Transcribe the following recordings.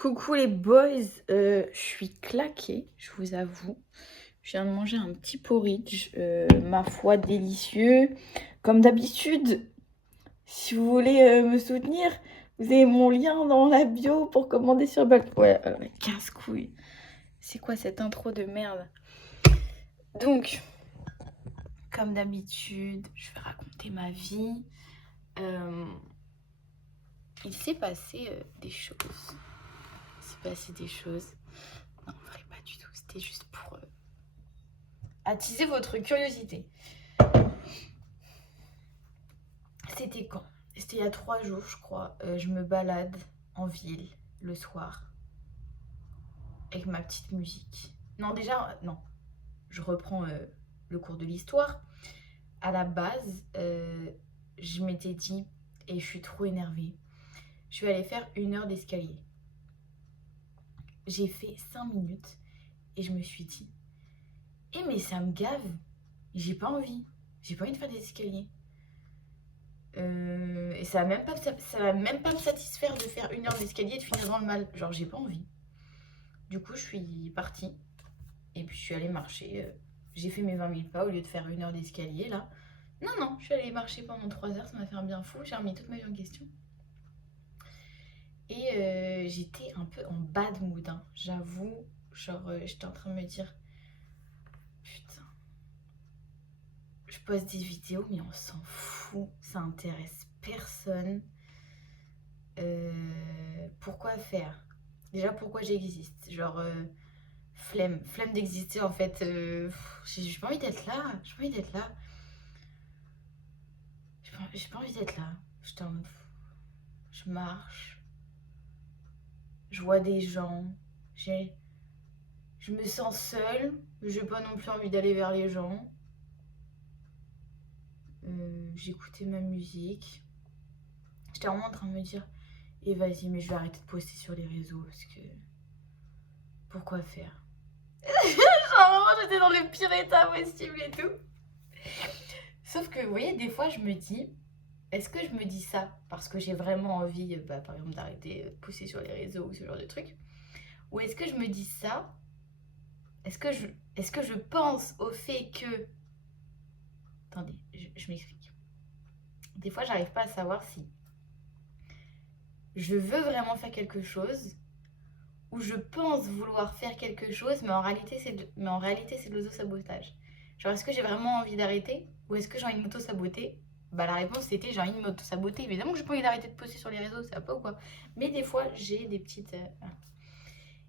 Coucou les boys, je suis claquée, je vous avoue. Je viens de manger un petit porridge, ma foi délicieux. Comme d'habitude, si vous voulez me soutenir, vous avez mon lien dans la bio pour commander sur Bulk. Ouais, casse-couille. C'est quoi cette intro de merde? Donc, comme d'habitude, je vais raconter ma vie. Il s'est passé des choses. Non, en vrai, pas du tout. C'était juste pour attiser votre curiosité. C'était quand? C'était il y a 3 jours, je crois. Je me balade en ville le soir avec ma petite musique. Non, déjà, non. Je reprends le cours de l'histoire. À la base, je m'étais dit, et je suis trop énervée, je vais aller faire 1 heure d'escalier. J'ai fait 5 minutes et je me suis dit, mais ça me gave. J'ai pas envie. J'ai pas envie de faire des escaliers. Et ça va même pas me satisfaire de faire 1 heure d'escalier et de finir dans le mal. Genre, j'ai pas envie. Du coup, je suis partie. Et puis, je suis allée marcher. J'ai fait mes 20 000 pas au lieu de faire 1 heure d'escalier, là. Non, je suis allée marcher pendant 3 heures. Ça m'a fait un bien fou. J'ai remis toute ma vie en question. Et j'étais un peu en bad mood, hein. J'avoue. Genre, j'étais en train de me dire... Putain. Je poste des vidéos, mais on s'en fout. Ça intéresse personne. Pourquoi faire? Déjà, pourquoi j'existe? Genre, flemme d'exister en fait. J'ai pas envie d'être là. J'ai pas envie d'être là. J'étais en mode, je marche, je vois des gens, je me sens seule, j'ai pas non plus envie d'aller vers les gens. J'écoutais ma musique. J'étais vraiment en train de me dire, et vas-y, mais je vais arrêter de poster sur les réseaux parce que pourquoi faire? Genre vraiment j'étais dans le pire état possible et tout. Sauf que vous voyez, des fois je me dis, est-ce que je me dis ça parce que j'ai vraiment envie, par exemple, d'arrêter de pousser sur les réseaux ou ce genre de trucs? Ou est-ce que je me dis ça? Est-ce que je pense au fait que... Attendez, je m'explique. Des fois j'arrive pas à savoir si je veux vraiment faire quelque chose ou je pense vouloir faire quelque chose, mais en réalité c'est de l'auto-sabotage. Genre, est-ce que j'ai vraiment envie d'arrêter ou est-ce que j'ai envie de m'auto-saboter? Bah, la réponse c'était j'ai envie de m'auto-saboter. Évidemment que j'ai pas envie d'arrêter de poster sur les réseaux, ça va pas ou quoi. Mais des fois j'ai des petites...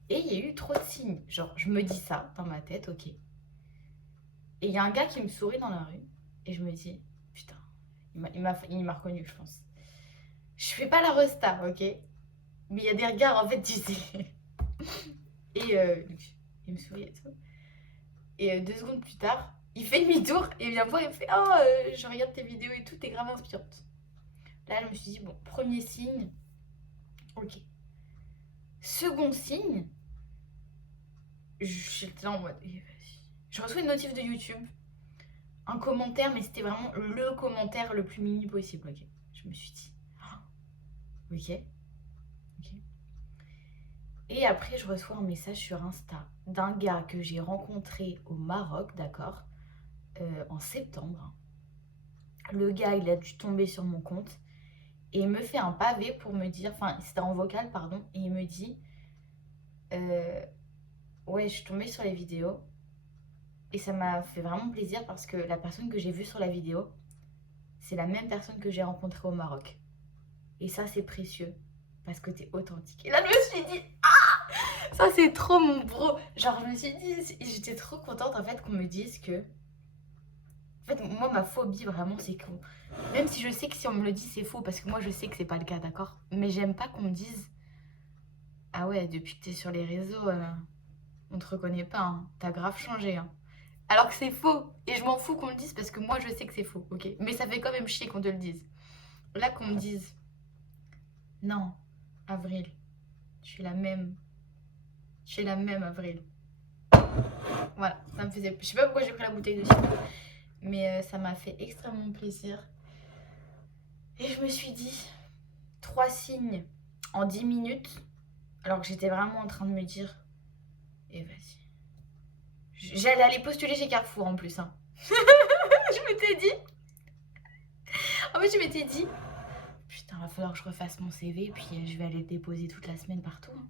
Et il y a eu trop de signes. Genre, je me dis ça dans ma tête, ok. Et il y a un gars qui me sourit dans la rue et je me dis, putain, il m'a reconnu, je pense. Je fais pas la resta, ok. Mais il y a des regards en fait, tu sais. Et il me sourit et tout. Et 2 secondes plus tard, il fait demi-tour et il vient me voir et me fait, oh, je regarde tes vidéos et tout, t'es grave inspirante. Là, je me suis dit, bon, premier signe, ok. Second signe, j'étais là en mode, je reçois une notif de YouTube, un commentaire, mais c'était vraiment le commentaire le plus mini possible, ok. Je me suis dit, oh, ok. Et après, je reçois un message sur Insta d'un gars que j'ai rencontré au Maroc, d'accord, en septembre. Le gars, il a dû tomber sur mon compte et il me fait un pavé pour me dire, enfin, c'était en vocal, pardon, et il me dit, ouais, je suis tombée sur les vidéos et ça m'a fait vraiment plaisir parce que la personne que j'ai vue sur la vidéo, c'est la même personne que j'ai rencontrée au Maroc. Et ça, c'est précieux parce que t'es authentique. Et là, je me suis dit, ah, ça, c'est trop mon bro. Genre, je me suis dit, j'étais trop contente en fait qu'on me dise que... En fait, moi, ma phobie vraiment, c'est qu'on... Même si je sais que si on me le dit, c'est faux, parce que moi, je sais que c'est pas le cas, d'accord? Mais j'aime pas qu'on me dise, ah ouais, depuis que t'es sur les réseaux, on te reconnaît pas, hein. T'as grave changé, hein. Alors que c'est faux. Et je m'en fous qu'on me le dise parce que moi, je sais que c'est faux, ok? Mais ça fait quand même chier qu'on te le dise. Là, qu'on me dise, non, Avril, je suis la même. Je suis la même, Avril. Voilà, ça me faisait... Je sais pas pourquoi j'ai pris la bouteille de cidre, mais ça m'a fait extrêmement plaisir. Et je me suis dit, 3 signes en 10 minutes, Alors que j'étais vraiment en train de me dire, et vas-y. J'allais aller postuler chez Carrefour en plus, hein. Je m'étais dit, en fait, je m'étais dit, putain, va falloir que je refasse mon CV, puis je vais aller le déposer toute la semaine partout, hein.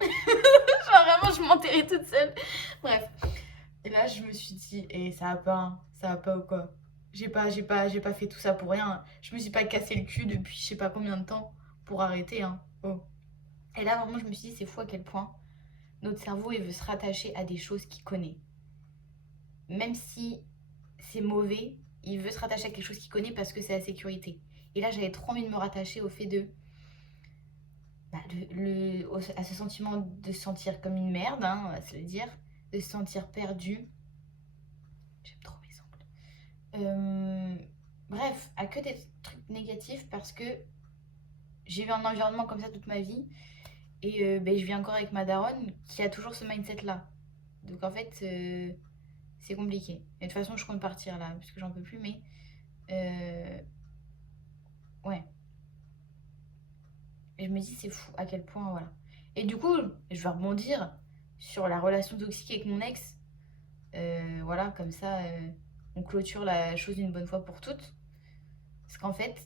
Genre vraiment, je m'enterrais toute seule. Bref. Et là, je me suis dit, et ça va pas, hein, ça va pas ou quoi? J'ai pas fait tout ça pour rien. Je me suis pas cassé le cul depuis je sais pas combien de temps pour arrêter, hein. Oh. Et là, vraiment, je me suis dit, c'est fou à quel point notre cerveau, il veut se rattacher à des choses qu'il connaît. Même si c'est mauvais, il veut se rattacher à quelque chose qu'il connaît parce que c'est la sécurité. Et là, j'avais trop envie de me rattacher au fait de bah, à ce sentiment de se sentir comme une merde, hein, on va se le dire, de se sentir perdu. J'aime trop mes ongles. Bref, à que des trucs négatifs parce que j'ai eu un environnement comme ça toute ma vie et ben, je vis encore avec ma daronne qui a toujours ce mindset-là. Donc en fait, c'est compliqué. Et de toute façon, je compte partir là parce que j'en peux plus, mais ouais. Et je me dis, c'est fou à quel point, voilà. Et du coup, je vais rebondir sur la relation toxique avec mon ex. Voilà, comme ça, on clôture la chose une bonne fois pour toutes. Parce qu'en fait,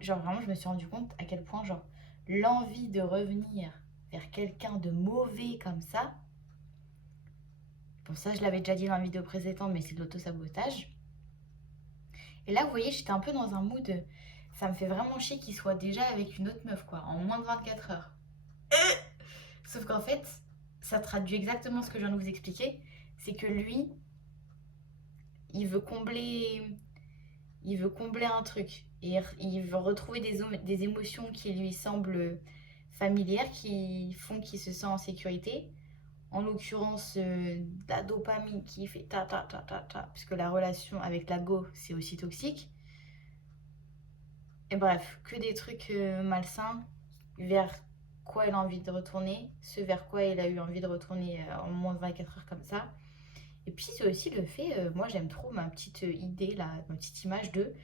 genre vraiment, je me suis rendu compte à quel point, genre, l'envie de revenir vers quelqu'un de mauvais comme ça, bon, ça, je l'avais déjà dit dans la vidéo précédente, mais c'est de l'auto-sabotage. Et là, vous voyez, j'étais un peu dans un mood, ça me fait vraiment chier qu'il soit déjà avec une autre meuf, quoi, en moins de 24 heures. Sauf qu'en fait, ça traduit exactement ce que je viens de vous expliquer. C'est que lui, il veut combler, il veut combler un truc. Et il veut retrouver des émotions qui lui semblent familières, qui font qu'il se sent en sécurité. En l'occurrence, la dopamine qui fait ta ta ta ta ta, puisque la relation avec la go, c'est aussi toxique. Et bref, que des trucs malsains vers quoi il a envie de retourner, ce vers quoi il a eu envie de retourner en moins de 24 heures comme ça. Et puis c'est aussi le fait, moi j'aime trop ma petite idée, là, ma petite image de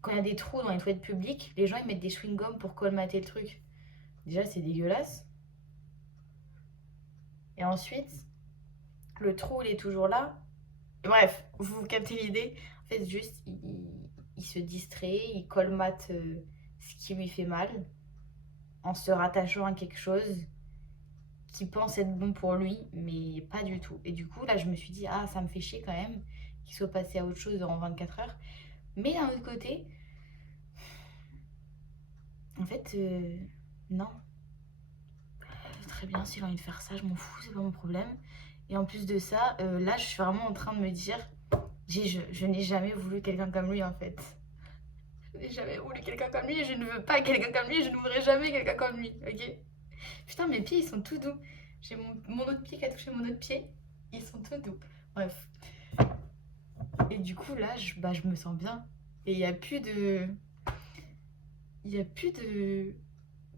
quand il y a des trous dans les toilettes publiques, les gens ils mettent des chewing-gums pour colmater le truc. Déjà c'est dégueulasse. Et ensuite, le trou il est toujours là. Bref, vous captez l'idée. En fait, juste il se distrait, il colmate ce qui lui fait mal en se rattachant à quelque chose qui pense être bon pour lui, mais pas du tout. Et du coup, là, je me suis dit, ah, ça me fait chier quand même qu'il soit passé à autre chose en 24 heures. Mais d'un autre côté, en fait, non. Très bien, s'il a envie de faire ça, je m'en fous, c'est pas mon problème. Et en plus de ça, là, je suis vraiment en train de me dire, je n'ai jamais voulu quelqu'un comme lui, en fait. Je n'ai jamais voulu quelqu'un comme lui et je ne veux pas quelqu'un comme lui et je ne voudrais jamais quelqu'un comme lui, ok? Putain, mes pieds, ils sont tout doux. J'ai mon autre pied qui a touché mon autre pied. Ils sont tout doux. Bref. Et du coup, là, je me sens bien. Et il n'y a plus de... Il n'y a plus de...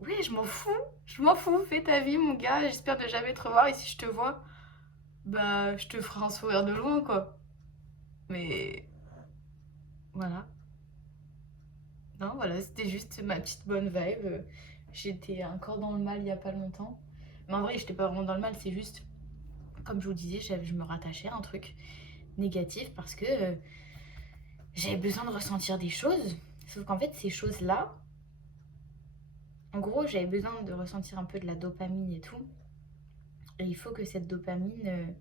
Ouais, je m'en fous. Je m'en fous. Fais ta vie, mon gars. J'espère ne jamais te revoir. Et si je te vois, bah, je te ferai un sourire de loin, quoi. Mais... Voilà. Non, voilà, c'était juste ma petite bonne vibe. J'étais encore dans le mal il n'y a pas longtemps. Mais en vrai, j'étais pas vraiment dans le mal. C'est juste, comme je vous disais, je me rattachais à un truc négatif parce que j'avais besoin de ressentir des choses. Sauf qu'en fait, ces choses-là, en gros, j'avais besoin de ressentir un peu de la dopamine et tout. Et il faut que cette dopamine,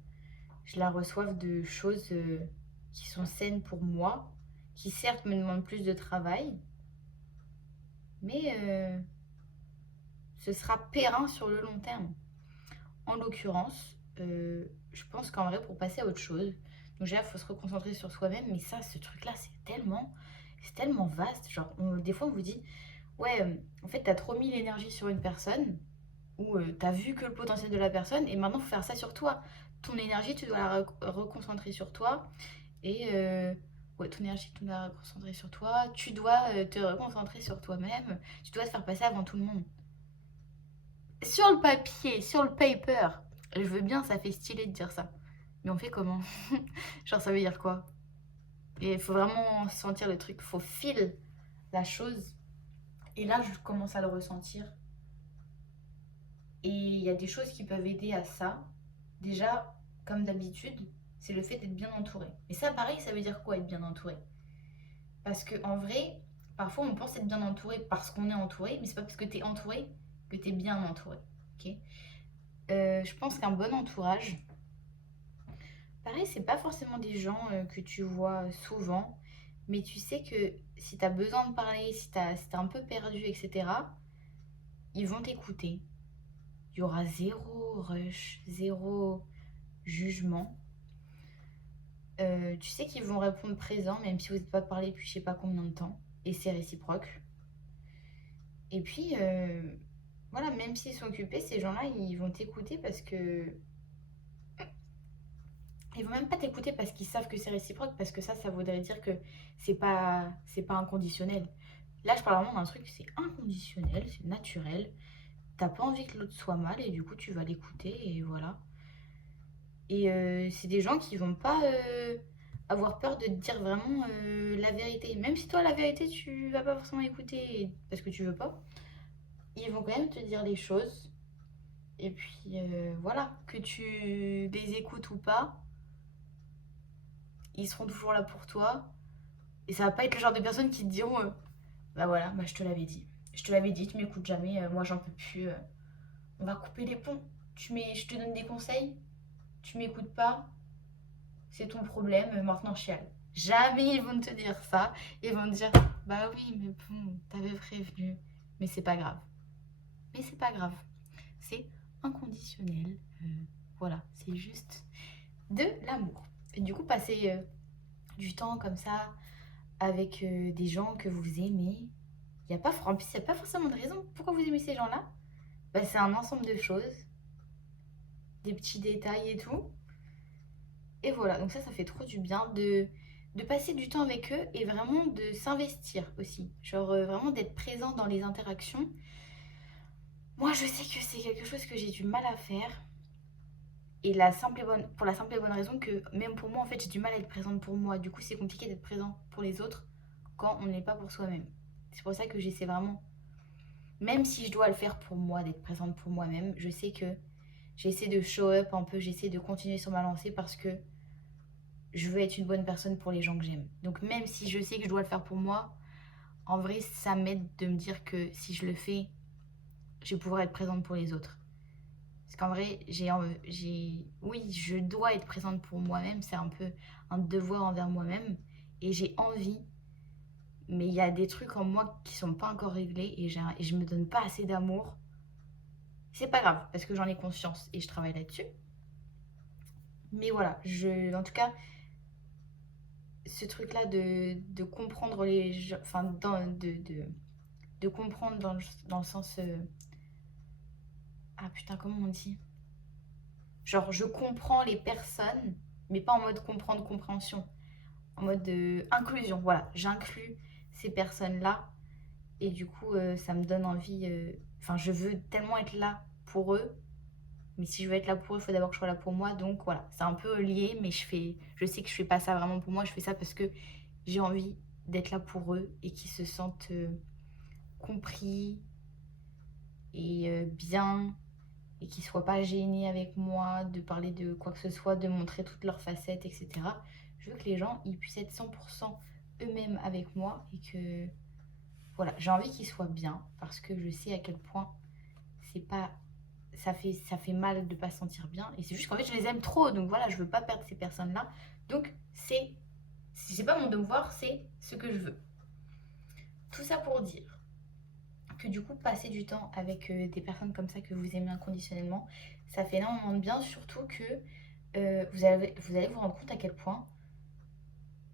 je la reçoive de choses qui sont saines pour moi, qui certes me demandent plus de travail, mais ce sera périn sur le long terme. En l'occurrence, je pense qu'en vrai, pour passer à autre chose, donc déjà, il faut se reconcentrer sur soi-même, mais ça, ce truc-là, c'est tellement vaste. Genre, des fois, on vous dit, ouais, en fait, t'as trop mis l'énergie sur une personne, ou t'as vu que le potentiel de la personne, et maintenant, il faut faire ça sur toi. Ton énergie, tu dois la reconcentrer sur toi, et ouais, ton énergie, tu dois la reconcentrer sur toi, tu dois te reconcentrer sur toi-même, tu dois te faire passer avant tout le monde. Sur le papier, sur le paper, je veux bien, ça fait stylé de dire ça. Mais on fait comment? Genre, ça veut dire quoi? Et il faut vraiment sentir le truc, il faut feel la chose. Et là, je commence à le ressentir. Et il y a des choses qui peuvent aider à ça. Déjà, comme d'habitude, c'est le fait d'être bien entouré. Et ça, pareil, ça veut dire quoi être bien entouré? Parce que en vrai, parfois on pense être bien entouré parce qu'on est entouré, mais c'est pas parce que tu es entouré que tu es bien entouré. Ok. Je pense qu'un bon entourage, pareil, c'est pas forcément des gens que tu vois souvent, mais tu sais que si tu as besoin de parler, si t'es un peu perdu, etc., ils vont t'écouter. Il y aura zéro rush, zéro jugement. Tu sais qu'ils vont répondre présent, même si vous n'êtes pas parlé depuis je sais pas combien de temps, et c'est réciproque. Et puis, voilà, même s'ils sont occupés, ces gens-là, ils vont t'écouter parce que... Ils vont même pas t'écouter parce qu'ils savent que c'est réciproque, parce que ça voudrait dire que c'est pas inconditionnel. Là, je parle vraiment d'un truc, c'est inconditionnel, c'est naturel. T'as pas envie que l'autre soit mal et du coup, tu vas l'écouter et voilà. Et c'est des gens qui vont pas avoir peur de te dire vraiment la vérité. Même si toi, la vérité, tu vas pas forcément écouter parce que tu veux pas, ils vont quand même te dire les choses. Et puis voilà, que tu les écoutes ou pas, ils seront toujours là pour toi. Et ça va pas être le genre de personnes qui te diront bah voilà, bah je te l'avais dit. Je te l'avais dit, tu m'écoutes jamais, moi j'en peux plus. On va couper les ponts. Je te donne des conseils, tu m'écoutes pas, c'est ton problème, maintenant chiale. Jamais ils vont te dire ça. Ils vont te dire bah oui, mais bon, t'avais prévenu. Mais c'est pas grave. Mais c'est pas grave. C'est inconditionnel. Voilà, c'est juste de l'amour. Et du coup, passer du temps comme ça avec des gens que vous aimez, en plus, il n'y a pas forcément de raison. Pourquoi vous aimez ces gens-là? Bah, c'est un ensemble de choses, des petits détails et tout. Et voilà, donc ça fait trop du bien de passer du temps avec eux et vraiment de s'investir aussi. Genre vraiment d'être présent dans les interactions. Moi, je sais que c'est quelque chose que j'ai du mal à faire. Et pour la simple et bonne raison que même pour moi, en fait, j'ai du mal à être présente pour moi. Du coup, c'est compliqué d'être présent pour les autres quand on n'est pas pour soi-même. C'est pour ça que j'essaie vraiment, même si je dois le faire pour moi, d'être présente pour moi-même, je sais que j'essaie de show up un peu, j'essaie de continuer sur ma lancée parce que je veux être une bonne personne pour les gens que j'aime. Donc même si je sais que je dois le faire pour moi, en vrai, ça m'aide de me dire que si je le fais, je vais pouvoir être présente pour les autres. Parce qu'en vrai, oui, je dois être présente pour moi-même, c'est un peu un devoir envers moi-même. Et j'ai envie, mais il y a des trucs en moi qui sont pas encore réglés et je me donne pas assez d'amour. C'est pas grave, parce que j'en ai conscience et je travaille là-dessus. Mais voilà, en tout cas, ce truc-là de comprendre les gens, enfin, de comprendre dans le sens... ah putain, comment on dit? Genre, je comprends les personnes, mais pas en mode comprendre, compréhension. En mode inclusion, voilà. J'inclus ces personnes-là. Et du coup, ça me donne envie... Enfin, je veux tellement être là pour eux. Mais si je veux être là pour eux, il faut d'abord que je sois là pour moi. Donc voilà, c'est un peu lié, mais je sais que je fais pas ça vraiment pour moi. Je fais ça parce que j'ai envie d'être là pour eux et qu'ils se sentent compris et bien et qu'ils soient pas gênés avec moi de parler de quoi que ce soit, de montrer toutes leurs facettes, etc. Je veux que les gens ils puissent être 100% eux-mêmes avec moi et que voilà, j'ai envie qu'ils soient bien parce que je sais à quel point c'est pas ça fait mal de pas se sentir bien et c'est juste qu'en fait je les aime trop donc voilà, je veux pas perdre ces personnes-là. Donc c'est pas mon devoir, c'est ce que je veux. Tout ça pour dire que du coup, passer du temps avec des personnes comme ça que vous aimez inconditionnellement, ça fait énormément de bien, surtout que vous allez vous rendre compte à quel point,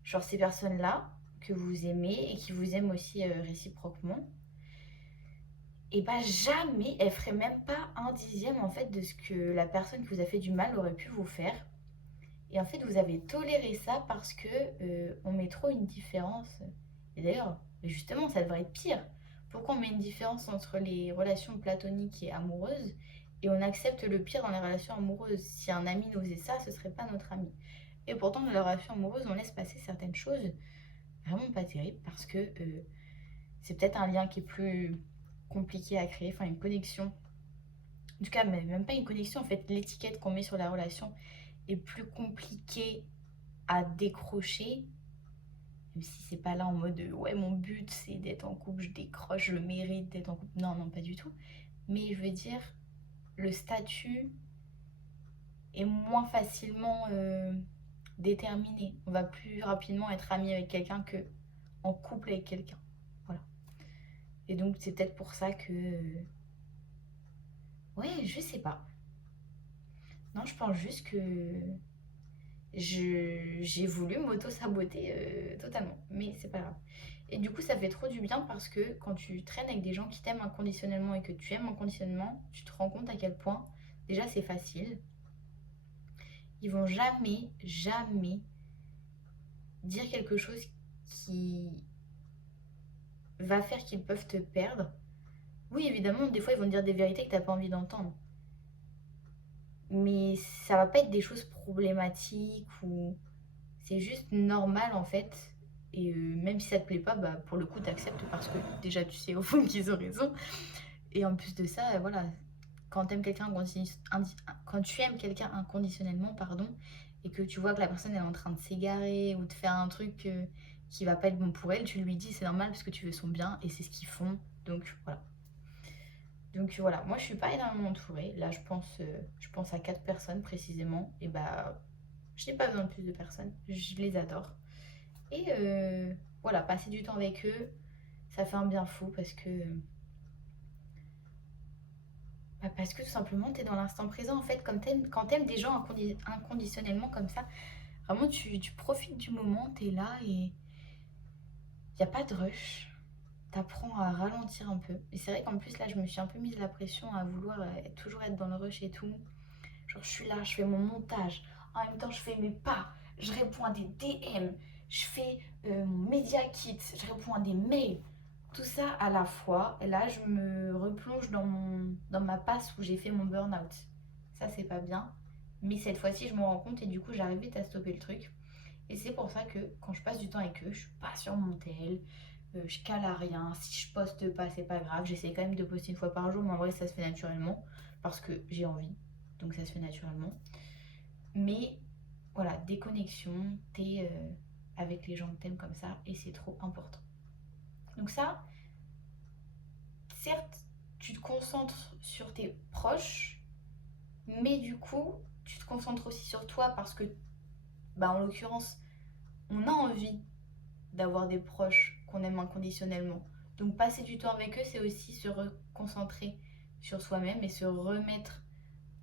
genre ces personnes-là que vous aimez et qui vous aiment aussi réciproquement, et bah jamais elles feraient même pas un dixième en fait de ce que la personne qui vous a fait du mal aurait pu vous faire. Et en fait, vous avez toléré ça parce que on met trop une différence. Et d'ailleurs, justement, ça devrait être pire. Pourquoi on met une différence entre les relations platoniques et amoureuses et on accepte le pire dans les relations amoureuses? Si un ami nous faisait ça, ce serait pas notre ami. Et pourtant, dans les relations amoureuses, on laisse passer certaines choses vraiment pas terribles parce que c'est peut-être un lien qui est plus compliqué à créer, enfin une connexion En tout cas, même pas une connexion, en fait, l'étiquette qu'on met sur la relation est plus compliquée à décrocher, même si c'est pas là en mode ouais, mon but c'est d'être en couple, je décroche, je mérite d'être en couple. Non, non, pas du tout. Mais je veux dire, le statut est moins facilement déterminé. On va plus rapidement être ami avec quelqu'un que en couple avec quelqu'un. Voilà. Et donc, c'est peut-être pour ça que. Ouais, je sais pas. Non, je pense juste que j'ai voulu m'auto-saboter totalement. Mais c'est pas grave. Et du coup, ça fait trop du bien parce que quand tu traînes avec des gens qui t'aiment inconditionnellement et que tu aimes inconditionnellement, tu te rends compte à quel point, déjà, c'est facile. Ils vont jamais, jamais dire quelque chose qui va faire qu'ils peuvent te perdre. Oui, évidemment, des fois, ils vont te dire des vérités que t'as pas envie d'entendre. Mais ça va pas être des choses problématiques ou c'est juste normal en fait. Et même si ça te plaît pas, bah, pour le coup, t'acceptes parce que déjà tu sais au fond qu'ils ont raison. Et en plus de ça, voilà, quand, quand tu aimes quelqu'un inconditionnellement, pardon, et que tu vois que la personne est en train de s'égarer ou de faire un truc qui va pas être bon pour elle, tu lui dis c'est normal parce que tu veux son bien et c'est ce qu'ils font. Donc voilà. Donc voilà, moi je suis pas énormément entourée. Là je pense à 4 personnes précisément. Et bah je n'ai pas besoin de plus de personnes. Je les adore. Et voilà, passer du temps avec eux, ça fait un bien fou parce que tout simplement tu es dans l'instant présent. En fait, quand t'aimes des gens inconditionnellement comme ça, vraiment tu profites du moment, tu es là et il n'y a pas de rush. T'apprends à ralentir un peu. Et c'est vrai qu'en plus là je me suis un peu mise la pression à vouloir toujours être dans le rush et tout. Genre, je suis là, je fais mon montage. En même temps, je fais mes pas. Je réponds à des DM. Je fais mon media kit. Je réponds à des mails. Tout ça à la fois. Et là, je me replonge dans ma passe où j'ai fait mon burn-out. Ça, c'est pas bien. Mais cette fois-ci, je me rends compte et du coup, j'arrive vite à stopper le truc. Et c'est pour ça que quand je passe du temps avec eux, je suis pas sur mon tel. Je cale à rien. Si je poste pas, c'est pas grave. J'essaie quand même de poster une fois par jour. Mais en vrai, ça se fait naturellement. Parce que j'ai envie. Donc ça se fait naturellement. Mais voilà, déconnexion, t'es avec les gens que t'aimes comme ça et c'est trop important. Donc ça, certes, tu te concentres sur tes proches, mais du coup, tu te concentres aussi sur toi parce que, bah, en l'occurrence, on a envie d'avoir des proches qu'on aime inconditionnellement. Donc passer du temps avec eux, c'est aussi se reconcentrer sur soi-même et se remettre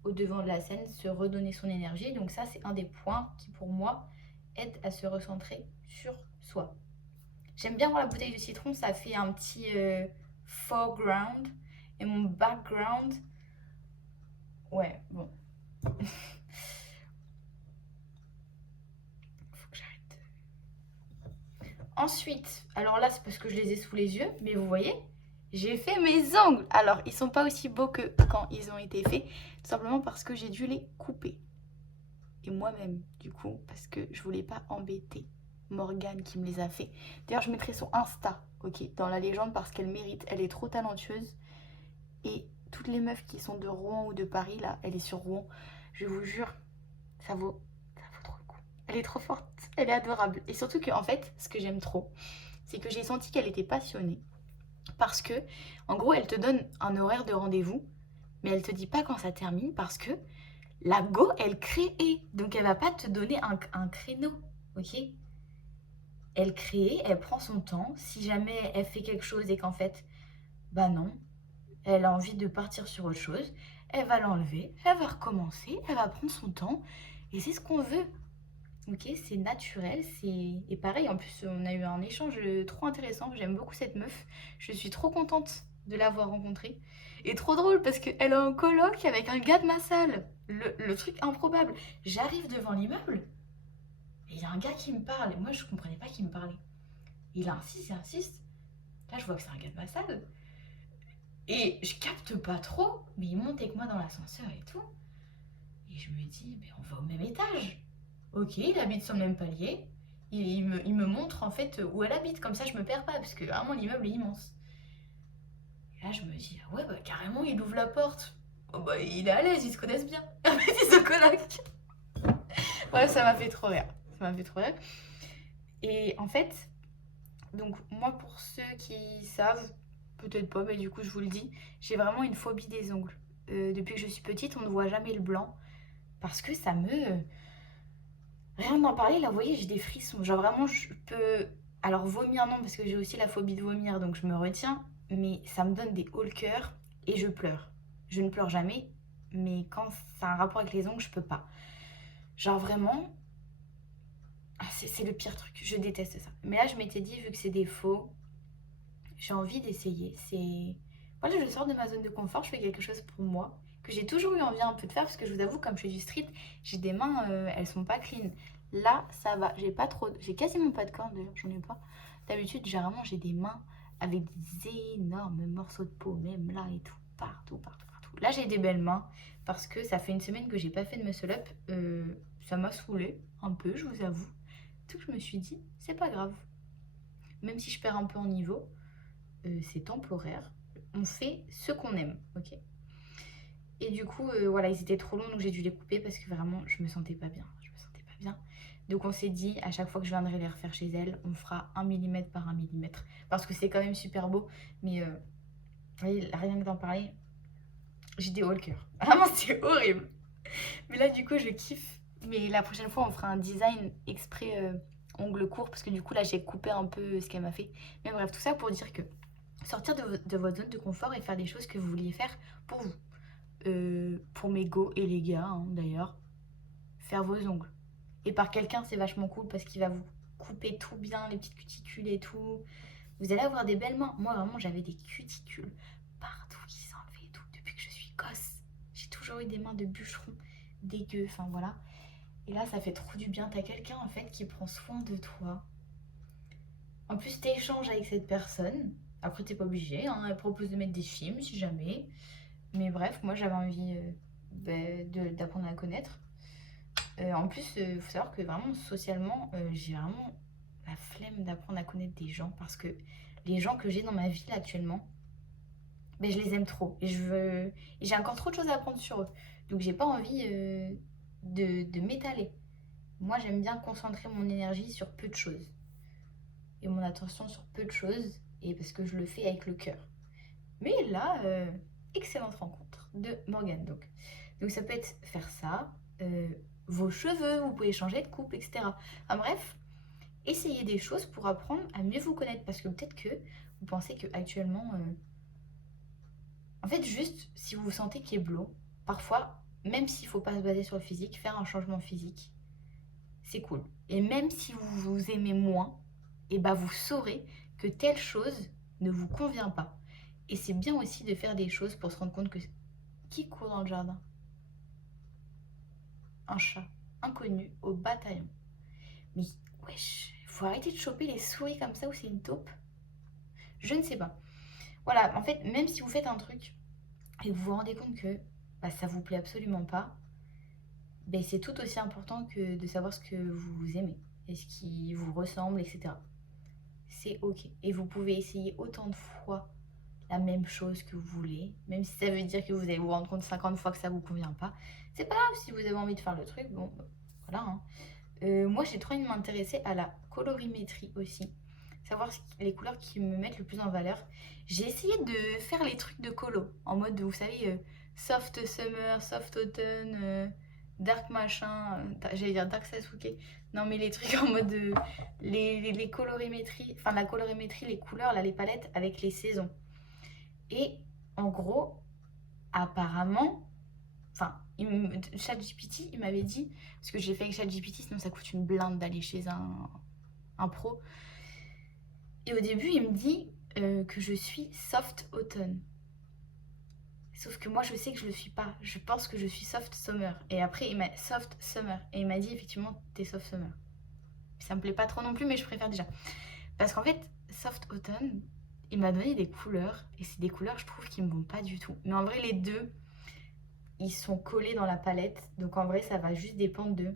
au devant de la scène, se redonner son énergie. Donc ça, c'est un des points qui, pour moi, aide à se recentrer sur soi. J'aime bien voir la bouteille de citron, ça fait un petit foreground. Et mon background, ouais, bon. Faut que j'arrête. Ensuite, alors là, c'est parce que je les ai sous les yeux, mais vous voyez, j'ai fait mes ongles. Alors, ils sont pas aussi beaux que quand ils ont été faits, tout simplement parce que j'ai dû les couper. Et moi-même, du coup, parce que je voulais pas embêter Morgane qui me les a fait. D'ailleurs, je mettrai son Insta, ok, dans la légende parce qu'elle mérite. Elle est trop talentueuse. Et toutes les meufs qui sont de Rouen ou de Paris, là, elle est sur Rouen. Je vous jure, ça vaut trop le coup. Elle est trop forte, elle est adorable. Et surtout que, en fait, ce que j'aime trop, c'est que j'ai senti qu'elle était passionnée. Parce que, en gros, elle te donne un horaire de rendez-vous, mais elle te dit pas quand ça termine parce que la go, elle crée. Donc, elle va pas te donner un créneau, ok? Elle crée, elle prend son temps. Si jamais elle fait quelque chose et qu'en fait, bah non, elle a envie de partir sur autre chose, elle va l'enlever, elle va recommencer, elle va prendre son temps. Et c'est ce qu'on veut. Ok, c'est naturel, c'est... Et pareil, en plus, on a eu un échange trop intéressant. J'aime beaucoup cette meuf. Je suis trop contente de l'avoir rencontrée. Et trop drôle parce qu'elle a un coloc avec un gars de ma salle. Le truc improbable. J'arrive devant l'immeuble et il y a un gars qui me parle. Et moi, je comprenais pas qu'il me parlait. Il insiste, il insiste. Là, je vois que c'est un gars de ma salle. Et je capte pas trop, mais il monte avec moi dans l'ascenseur et tout. Et je me dis, mais on va au même étage. Ok, il habite sur le même palier. Il me montre en fait où elle habite, comme ça je me perds pas, parce que vraiment l'immeuble est immense. Et là je me dis, ah ouais, bah carrément il ouvre la porte. Oh bah, il est à l'aise, ils se connaissent bien. Ils se coloc. Ouais, ça m'a fait trop rire. Ça m'a fait trop rire. Et en fait, donc moi pour ceux qui savent, peut-être pas, mais du coup je vous le dis, j'ai vraiment une phobie des ongles. Depuis que je suis petite, on ne voit jamais le blanc parce que ça me... Rien d'en parler, là vous voyez, j'ai des frissons. Genre vraiment, je peux... Alors vomir non, parce que j'ai aussi la phobie de vomir, donc je me retiens, mais ça me donne des hauts le cœur et je pleure. Je ne pleure jamais, mais quand ça a un rapport avec les ongles, je peux pas. Genre vraiment, c'est le pire truc, je déteste ça. Mais là je m'étais dit, vu que c'est des faux, j'ai envie d'essayer. C'est... Voilà, je sors de ma zone de confort, je fais quelque chose pour moi, que j'ai toujours eu envie un peu de faire, parce que je vous avoue, comme je fais du street, j'ai des mains, elles sont pas clean. Là, ça va, j'ai pas trop... J'ai quasiment pas de cornes d'ailleurs, j'en ai pas. D'habitude, généralement, j'ai des mains avec des énormes morceaux de peau, même là et tout, partout, partout, partout. Là, j'ai des belles mains, parce que ça fait une semaine que j'ai pas fait de muscle up. Ça m'a saoulée un peu, je vous avoue. Donc je me suis dit, c'est pas grave. Même si je perds un peu en niveau, c'est temporaire. On fait ce qu'on aime, ok. Et du coup, voilà, ils étaient trop longs, donc j'ai dû les couper parce que vraiment, je me sentais pas bien. Je me sentais pas bien. Donc on s'est dit, à chaque fois que je viendrai les refaire chez elle, on fera 1 millimètre par 1 millimètre. Parce que c'est quand même super beau. Mais vous voyez, rien que d'en parler, j'ai des hauts le cœur. Vraiment, c'est horrible. Mais là, du coup, je kiffe. Mais la prochaine fois, on fera un design exprès ongles courts. Parce que du coup, là, j'ai coupé un peu ce qu'elle m'a fait. Mais bref, tout ça pour dire que sortir de votre zone de confort et faire des choses que vous vouliez faire pour vous. Pour mes go et les gars, hein, d'ailleurs, faire vos ongles. Et par quelqu'un, c'est vachement cool parce qu'il va vous couper tout bien, les petites cuticules et tout. Vous allez avoir des belles mains. Moi, vraiment, j'avais des cuticules partout qui s'enlevaient et tout. Depuis que je suis gosse, j'ai toujours eu des mains de bûcheron dégueu. Enfin, voilà. Et là, ça fait trop du bien. T'as quelqu'un, en fait, qui prend soin de toi. En plus, t'échanges avec cette personne. Après, t'es pas obligé. Hein. Elle propose de mettre des films, si jamais. Mais bref, moi, j'avais envie d'apprendre à la connaître. En plus, il faut savoir que vraiment, socialement, j'ai vraiment la flemme d'apprendre à connaître des gens parce que les gens que j'ai dans ma vie là, actuellement, ben, je les aime trop et j'ai encore trop de choses à apprendre sur eux. Donc, j'ai pas envie de m'étaler. Moi, j'aime bien concentrer mon énergie sur peu de choses et mon attention sur peu de choses et parce que je le fais avec le cœur. Mais là, excellente rencontre de Morgane. Donc ça peut être faire ça, vos cheveux, vous pouvez changer de coupe, etc. Enfin bref, essayez des choses pour apprendre à mieux vous connaître. Parce que peut-être que vous pensez que actuellement, en fait, juste si vous vous sentez qu'éblo, parfois, même s'il ne faut pas se baser sur le physique, faire un changement physique, c'est cool. Et même si vous vous aimez moins, et bah vous saurez que telle chose ne vous convient pas. Et c'est bien aussi de faire des choses pour se rendre compte que... Qui court dans le jardin? Un chat inconnu au bataillon. Mais wesh, faut arrêter de choper les souris comme ça ou c'est une taupe? Je ne sais pas. Voilà, en fait, même si vous faites un truc et que vous vous rendez compte que bah, ça vous plaît absolument pas, ben, c'est tout aussi important que de savoir ce que vous aimez et ce qui vous ressemble, etc. C'est ok. Et vous pouvez essayer autant de fois la même chose que vous voulez, même si ça veut dire que vous allez vous rendre compte 50 fois que ça vous convient pas. C'est pas grave si vous avez envie de faire le truc, bon, voilà. Hein. Moi, j'ai trop envie de m'intéresser à la colorimétrie aussi. Savoir les couleurs qui me mettent le plus en valeur. J'ai essayé de faire les trucs de colo, en mode, vous savez, soft summer, soft autumn, dark machin, j'allais dire dark Sasuke. Non, mais les trucs en mode, les colorimétries, enfin la colorimétrie, les couleurs, là, les palettes avec les saisons. Et en gros, apparemment, enfin, ChatGPT, il m'avait dit, parce que j'ai fait avec ChatGPT, sinon ça coûte une blinde d'aller chez un pro. Et au début, il me dit que je suis soft automne. Sauf que moi, je sais que je le suis pas. Je pense que je suis soft summer. Et après, il m'a soft summer. Et il m'a dit effectivement, t'es soft summer. Ça me plaît pas trop non plus, mais je préfère déjà. Parce qu'en fait, soft automne, il m'a donné des couleurs. Et c'est des couleurs, je trouve, qui me vont pas du tout. Mais en vrai, les deux, ils sont collés dans la palette. Donc en vrai, ça va juste dépendre de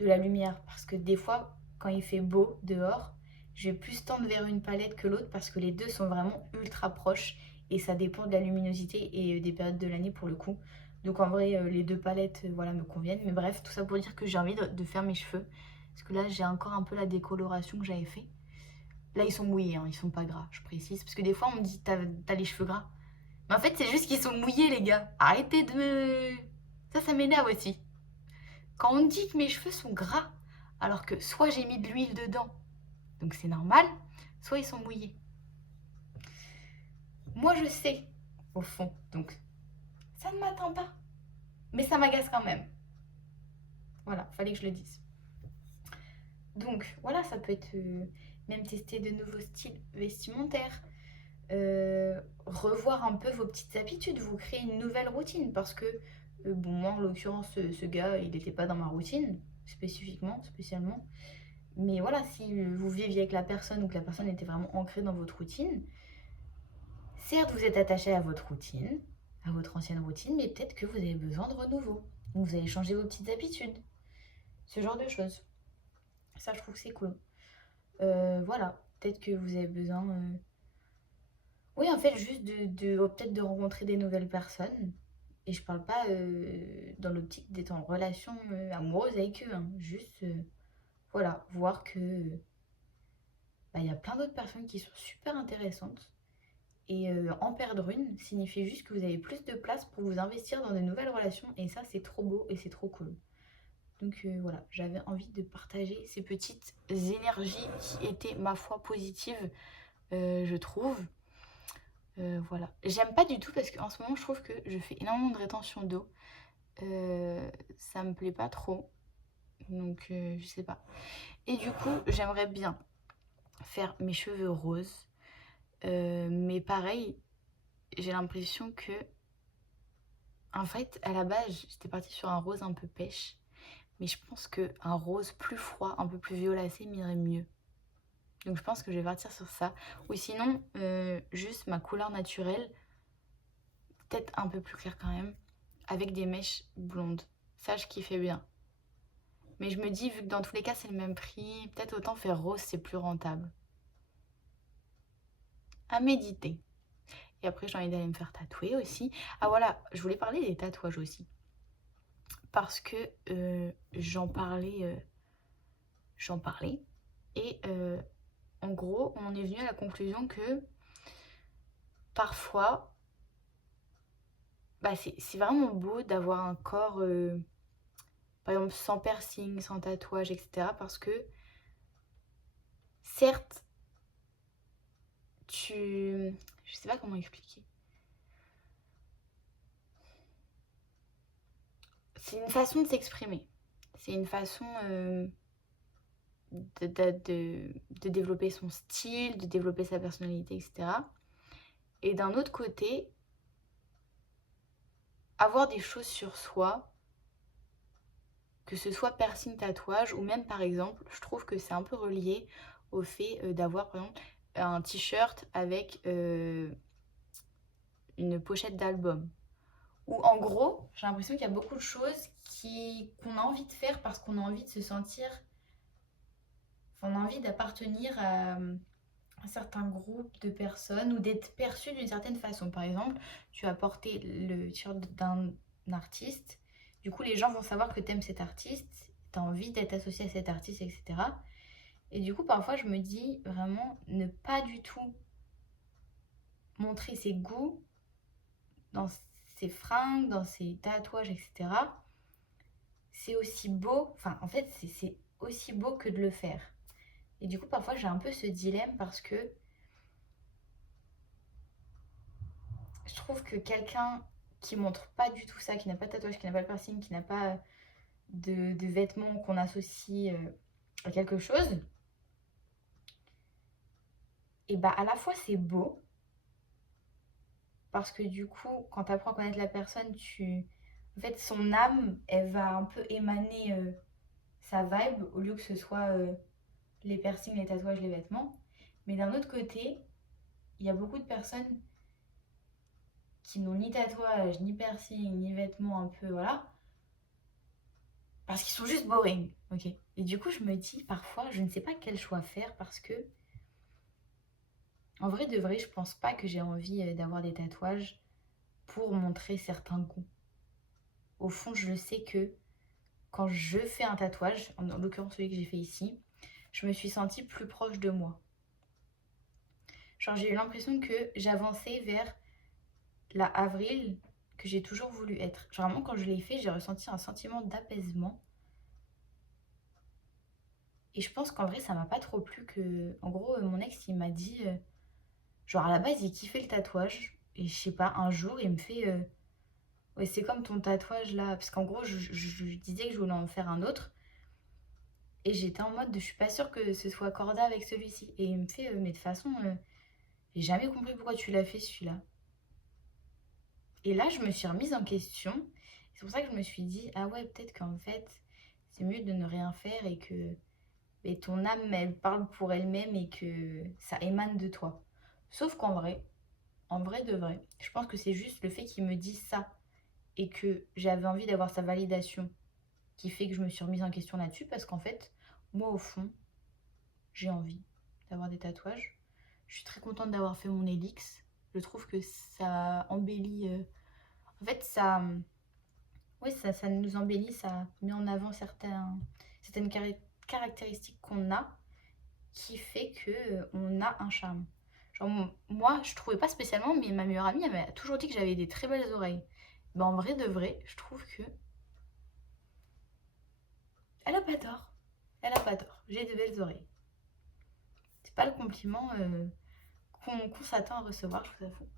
la lumière. Parce que des fois, quand il fait beau dehors, je vais plus tendre vers une palette que l'autre parce que les deux sont vraiment ultra proches. Et ça dépend de la luminosité et des périodes de l'année pour le coup. Donc en vrai, les 2 palettes, voilà, me conviennent. Mais bref, tout ça pour dire que j'ai envie de faire mes cheveux. Parce que là, j'ai encore un peu la décoloration que j'avais fait. Là, ils sont mouillés, hein, ils sont pas gras, je précise. Parce que des fois, on me dit, t'as les cheveux gras. Mais en fait, c'est juste qu'ils sont mouillés, les gars. Arrêtez de me... Ça m'énerve aussi. Quand on me dit que mes cheveux sont gras, alors que soit j'ai mis de l'huile dedans, donc c'est normal, soit ils sont mouillés. Moi, je sais, au fond, donc ça ne m'atteint pas. Mais ça m'agace quand même. Voilà, fallait que je le dise. Donc, voilà, ça peut être même tester de nouveaux styles vestimentaires. Revoir un peu vos petites habitudes, vous créer une nouvelle routine. Parce que, bon, moi, en l'occurrence, ce gars, il n'était pas dans ma routine, spécialement. Mais voilà, si vous viviez avec la personne ou que la personne était vraiment ancrée dans votre routine, certes, vous êtes attaché à votre routine, à votre ancienne routine, mais peut-être que vous avez besoin de renouveau. Donc vous allez changer vos petites habitudes. Ce genre de choses. Ça, je trouve que c'est cool. Voilà, peut-être que vous avez besoin... Oui, en fait, juste peut-être de rencontrer des nouvelles personnes. Et je parle pas dans l'optique d'être en relation amoureuse avec eux. Hein. Juste, voilà, voir que bah, y a plein d'autres personnes qui sont super intéressantes. Et en perdre une signifie juste que vous avez plus de place pour vous investir dans de nouvelles relations. Et ça, c'est trop beau et c'est trop cool. Donc voilà, j'avais envie de partager ces petites énergies qui étaient, ma foi, positives, je trouve. Voilà. J'aime pas du tout parce qu'en ce moment, je trouve que je fais énormément de rétention d'eau. Ça me plaît pas trop. Donc, je sais pas. Et du coup, j'aimerais bien faire mes cheveux roses. Mais pareil, j'ai l'impression que... En fait, à la base, j'étais partie sur un rose un peu pêche. Mais je pense qu'un rose plus froid, un peu plus violacé m'irait mieux. Donc je pense que je vais partir sur ça. Ou sinon, juste ma couleur naturelle, peut-être un peu plus claire quand même, avec des mèches blondes. Ça, je kiffais bien. Mais je me dis, vu que dans tous les cas, c'est le même prix, peut-être autant faire rose, c'est plus rentable. À méditer. Et après, j'ai envie d'aller me faire tatouer aussi. Ah voilà, je voulais parler des tatouages aussi. Parce que j'en parlais. Et en gros, on en est venu à la conclusion que parfois, bah, c'est vraiment beau d'avoir un corps, par exemple, sans piercing, sans tatouage, etc. Parce que, certes, je sais pas comment expliquer. C'est une façon de s'exprimer. C'est une façon de développer son style, de développer sa personnalité, etc. Et d'un autre côté, avoir des choses sur soi, que ce soit piercing, tatouage, ou même par exemple, je trouve que c'est un peu relié au fait d'avoir par exemple un t-shirt avec une pochette d'album. Ou en gros, j'ai l'impression qu'il y a beaucoup de choses qu'on a envie de faire parce qu'on a envie de se sentir, enfin, on a envie d'appartenir à un certain groupe de personnes ou d'être perçu d'une certaine façon. Par exemple, tu as porté le t-shirt d'un artiste, du coup les gens vont savoir que tu aimes cet artiste, tu as envie d'être associé à cet artiste, etc. Et du coup, parfois, je me dis vraiment ne pas du tout montrer ses goûts dans ses fringues, dans ses tatouages, etc. C'est aussi beau, enfin, en fait, c'est aussi beau que de le faire. Et du coup, parfois, j'ai un peu ce dilemme parce que je trouve que quelqu'un qui montre pas du tout ça, qui n'a pas de tatouage, qui n'a pas de piercing, qui n'a pas de vêtements qu'on associe à quelque chose, et bah à la fois c'est beau, parce que du coup, quand tu apprends à connaître la personne, en fait, son âme, elle va un peu émaner sa vibe, au lieu que ce soit les piercings, les tatouages, les vêtements. Mais d'un autre côté, il y a beaucoup de personnes qui n'ont ni tatouage, ni piercing, ni vêtements un peu, voilà, parce qu'ils sont juste boring, ok. Et du coup, je me dis, parfois, je ne sais pas quel choix faire parce que En vrai de vrai, je pense pas que j'ai envie d'avoir des tatouages pour montrer certains goûts. Au fond, je sais que quand je fais un tatouage, en l'occurrence celui que j'ai fait ici, je me suis sentie plus proche de moi. Genre j'ai eu l'impression que j'avançais vers la Avril que j'ai toujours voulu être. Genre vraiment quand je l'ai fait, j'ai ressenti un sentiment d'apaisement. Et je pense qu'en vrai, ça m'a pas trop plu que... En gros, mon ex, il m'a dit... genre à la base, il kiffait le tatouage. Et je sais pas, un jour, il me fait... ouais, c'est comme ton tatouage là. Parce qu'en gros, je lui disais que je voulais en faire un autre. Et j'étais en mode, je suis pas sûre que ce soit corda avec celui-ci. Et il me fait, mais de toute façon, j'ai jamais compris pourquoi tu l'as fait celui-là. Et là, je me suis remise en question. C'est pour ça que je me suis dit, ah ouais, peut-être qu'en fait, c'est mieux de ne rien faire et que et ton âme, elle parle pour elle-même et que ça émane de toi. Sauf qu'en vrai, en vrai de vrai, je pense que c'est juste le fait qu'il me dise ça et que j'avais envie d'avoir sa validation qui fait que je me suis remise en question là-dessus parce qu'en fait, moi au fond, j'ai envie d'avoir des tatouages. Je suis très contente d'avoir fait mon hélix. Je trouve que ça embellit. En fait, oui, ça nous embellit, ça met en avant certaines caractéristiques qu'on a qui fait que on a un charme. Genre, moi, je trouvais pas spécialement, mais ma meilleure amie, elle m'a toujours dit que j'avais des très belles oreilles. Ben, en vrai de vrai, je trouve que elle a pas tort. Elle a pas tort. J'ai de belles oreilles. C'est pas le compliment qu'on s'attend à recevoir, je vous avoue.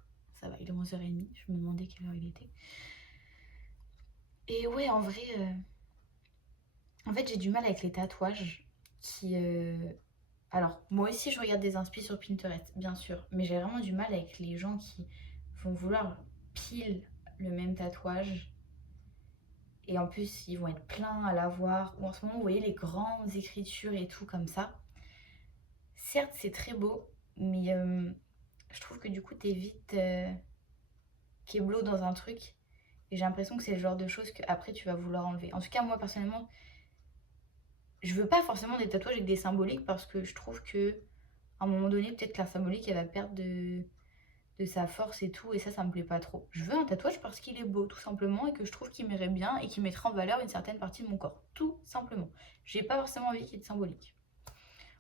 Ça va, il est 11h30, je me demandais quelle heure il était. Et ouais, en fait, j'ai du mal avec les tatouages qui... Alors, moi aussi, je regarde des inspi sur Pinterest, bien sûr. Mais j'ai vraiment du mal avec les gens qui vont vouloir pile le même tatouage. Et en plus, ils vont être pleins à l'avoir. Ou en ce moment, vous voyez les grandes écritures et tout comme ça. Certes, c'est très beau, mais je trouve que du coup, t'es vite keblo dans un truc. Et j'ai l'impression que c'est le genre de choses que après tu vas vouloir enlever. En tout cas, moi, personnellement, je veux pas forcément des tatouages avec des symboliques parce que je trouve que à un moment donné, peut-être que la symbolique, elle va perdre de sa force et tout, et ça me plaît pas trop. Je veux un tatouage parce qu'il est beau, tout simplement, et que je trouve qu'il m'irait bien et qu'il mettrait en valeur une certaine partie de mon corps, tout simplement. J'ai pas forcément envie qu'il y ait de symbolique.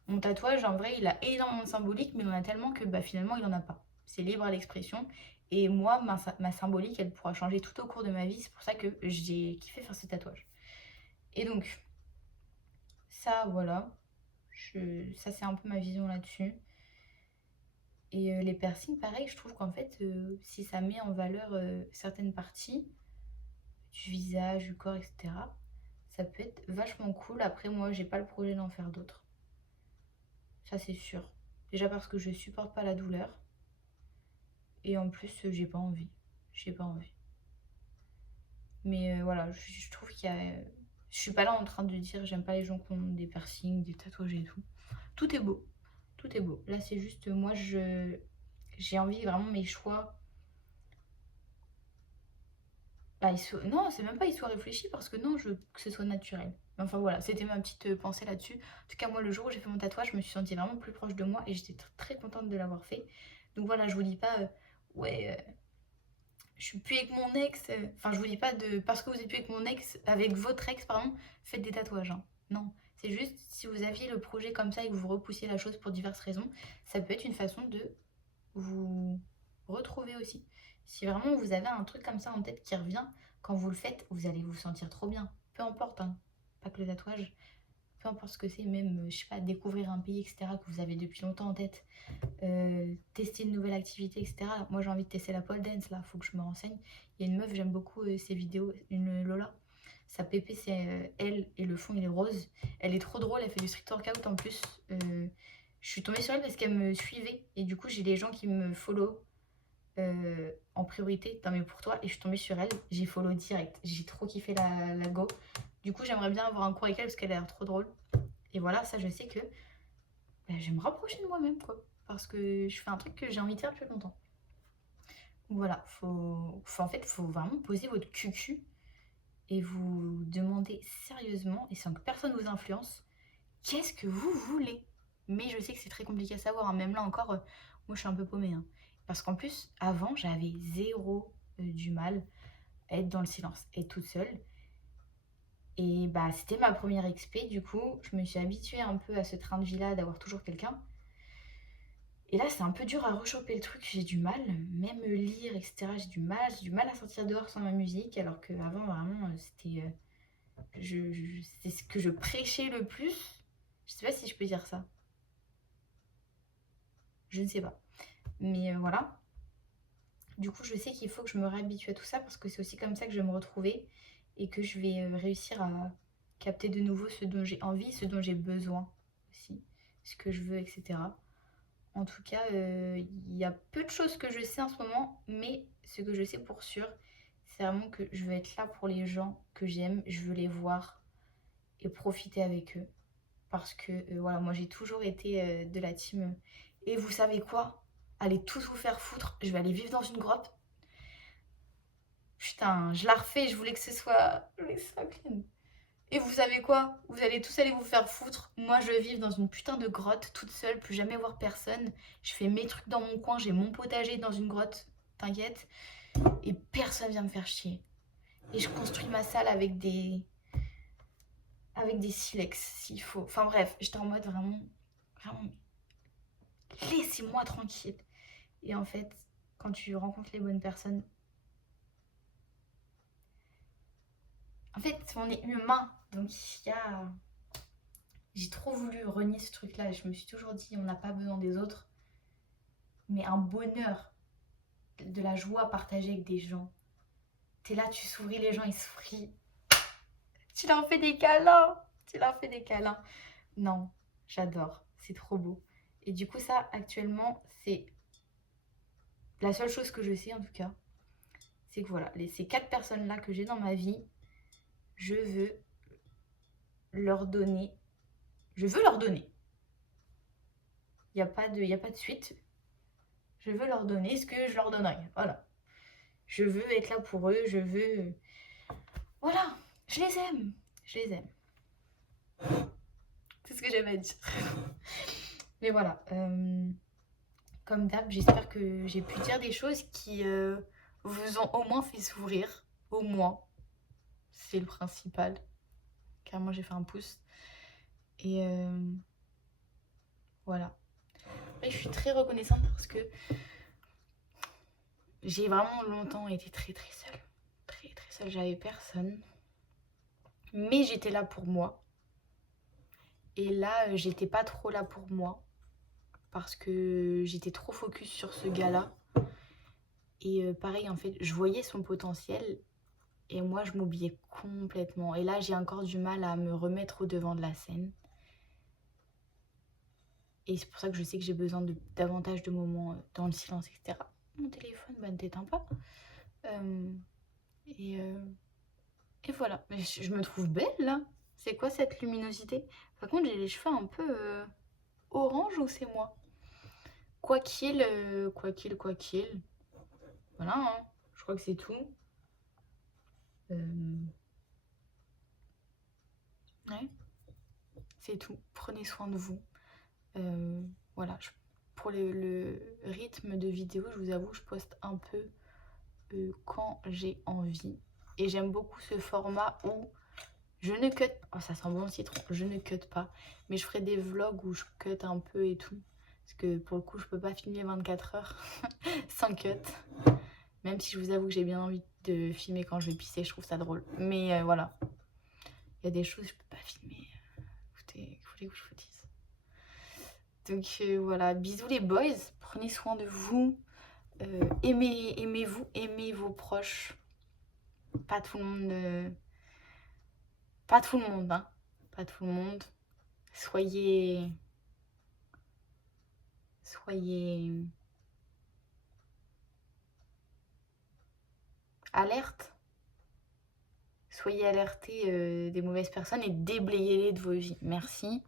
Mon tatouage, en vrai, il a énormément de symbolique, mais il en a tellement que bah, finalement, il en a pas. C'est libre à l'expression. Et moi, ma symbolique, elle pourra changer tout au cours de ma vie. C'est pour ça que j'ai kiffé faire ce tatouage. Et donc, ça, voilà. Ça, c'est un peu ma vision là-dessus. Et les piercings, pareil, je trouve qu'en fait, si ça met en valeur certaines parties du visage, du corps, etc., ça peut être vachement cool. Après, moi, j'ai pas le projet d'en faire d'autres. Ça, c'est sûr. Déjà parce que je supporte pas la douleur. Et en plus, j'ai pas envie. J'ai pas envie. Mais voilà, je trouve qu'il y a. Je suis pas là en train de dire j'aime pas les gens qui ont des piercings, des tatouages et tout. Tout est beau. Tout est beau. Là, c'est juste moi, j'ai envie vraiment mes choix. Bah, non, c'est même pas ils soient réfléchis parce que non, je veux que ce soit naturel. Mais enfin voilà, c'était ma petite pensée là-dessus. En tout cas, moi, le jour où j'ai fait mon tatouage, je me suis sentie vraiment plus proche de moi et j'étais très contente de l'avoir fait. Donc voilà, je vous dis pas, ouais, je suis plus avec mon ex. Enfin, je vous dis pas de parce que vous êtes plus avec mon ex, avec votre ex, pardon, faites des tatouages, hein. Non, c'est juste si vous aviez le projet comme ça et que vous repoussiez la chose pour diverses raisons, ça peut être une façon de vous retrouver aussi. Si vraiment vous avez un truc comme ça en tête qui revient, quand vous le faites, vous allez vous sentir trop bien. Peu importe, hein. Pas que le tatouage, peu importe ce que c'est, même, je sais pas, découvrir un pays, etc., que vous avez depuis longtemps en tête, tester une nouvelle activité, etc. Moi, j'ai envie de tester la pole dance, là, faut que je me renseigne. Il y a une meuf, j'aime beaucoup ses vidéos, une Lola. Sa pépé, c'est elle, et le fond, il est rose. Elle est trop drôle, elle fait du street workout en plus. Je suis tombée sur elle parce qu'elle me suivait, et du coup, j'ai des gens qui me follow en priorité dans mes pour toi, et je suis tombée sur elle, j'ai follow direct. J'ai trop kiffé la go. Du coup, j'aimerais bien avoir un cours avec elle parce qu'elle a l'air trop drôle. Et voilà, ça, je sais que bah, je vais me rapprocher de moi-même, quoi. Parce que je fais un truc que j'ai envie de faire depuis longtemps. Voilà, en fait, faut vraiment poser votre cucu et vous demander sérieusement, et sans que personne vous influence, qu'est-ce que vous voulez. Mais je sais que c'est très compliqué à savoir, hein. Même là encore, moi je suis un peu paumée, hein. Parce qu'en plus, avant, j'avais zéro du mal à être dans le silence, être toute seule. Et bah, c'était ma première expé, du coup, je me suis habituée un peu à ce train de vie-là, d'avoir toujours quelqu'un. Et là, c'est un peu dur à rechoper le truc, j'ai du mal, même lire, etc. J'ai du mal à sortir dehors sans ma musique, alors qu'avant, vraiment, c'est ce que je prêchais le plus. Je sais pas si je peux dire ça. Je ne sais pas. Mais voilà. Du coup, je sais qu'il faut que je me réhabitue à tout ça parce que c'est aussi comme ça que je vais me retrouver et que je vais réussir à capter de nouveau ce dont j'ai envie, ce dont j'ai besoin aussi, ce que je veux, etc. En tout cas, il y a peu de choses que je sais en ce moment, mais ce que je sais pour sûr, c'est vraiment que je veux être là pour les gens que j'aime, je veux les voir et profiter avec eux. Parce que voilà, moi j'ai toujours été de la team. Et vous savez quoi? Allez tous vous faire foutre, je vais aller vivre dans une grotte. Putain, je la refais, je voulais que ce soit clean. Et vous savez quoi? Vous allez tous aller vous faire foutre. Moi, je vais vivre dans une putain de grotte, toute seule, plus jamais voir personne. Je fais mes trucs dans mon coin, j'ai mon potager dans une grotte, t'inquiète. Et personne vient me faire chier. Et je construis ma salle avec des silex, s'il faut. Enfin bref, j'étais en mode vraiment, laissez-moi tranquille. Et en fait, quand tu rencontres les bonnes personnes, en fait, on est humain. Donc, j'ai trop voulu renier ce truc-là. Je me suis toujours dit, on n'a pas besoin des autres. Mais un bonheur, de la joie partagée avec des gens. T'es là, tu souris, les gens, ils sourient. Tu leur fais des câlins. Tu leur fais des câlins. Non, j'adore. C'est trop beau. Et du coup, ça, actuellement, c'est la seule chose que je sais, en tout cas. C'est que voilà, ces 4 personnes-là que j'ai dans ma vie, je veux leur donner. Je veux leur donner. Il n'y a pas de suite. Je veux leur donner ce que je leur donnerai. Voilà. Je veux être là pour eux. Je veux... Voilà. Je les aime. Je les aime. C'est ce que j'avais à dire. Mais voilà. Comme d'hab, j'espère que j'ai pu dire des choses qui vous ont au moins fait sourire. Au moins. C'est le principal. Car moi, j'ai fait un pouce. Et voilà. Et je suis très reconnaissante parce que j'ai vraiment longtemps été très très seule. Très très seule, j'avais personne. Mais j'étais là pour moi. Et là, j'étais pas trop là pour moi. Parce que j'étais trop focus sur ce gars-là. Et pareil, en fait, je voyais son potentiel. Et moi, je m'oubliais complètement. Et là, j'ai encore du mal à me remettre au devant de la scène. Et c'est pour ça que je sais que j'ai besoin de davantage de moments dans le silence, etc. Mon téléphone, bah, ne t'éteins pas. Et voilà. Mais je me trouve belle, là. C'est quoi cette luminosité? Par contre, j'ai les cheveux un peu orange ou c'est moi? Quoi qu'il. Voilà, hein. Je crois que c'est tout. Ouais. C'est tout. Prenez soin de vous. Voilà. Pour le rythme de vidéo, je vous avoue, je poste un peu quand j'ai envie. Et j'aime beaucoup ce format où je ne cut pas. Oh, ça sent bon le citron. Je ne cut pas. Mais je ferai des vlogs où je cut un peu et tout. Parce que pour le coup, je peux pas filmer 24 heures sans cut. Même si je vous avoue que j'ai bien envie de filmer quand je vais pisser, je trouve ça drôle. Mais voilà. Il y a des choses que je peux pas filmer. Écoutez, il faut que je vous dise. Donc voilà, bisous les boys. Prenez soin de vous. Aimez-vous, aimez vos proches. Pas tout le monde... Pas tout le monde, hein. Pas tout le monde. Soyez alerte. Soyez alertés des mauvaises personnes et déblayez-les de vos vies. Merci.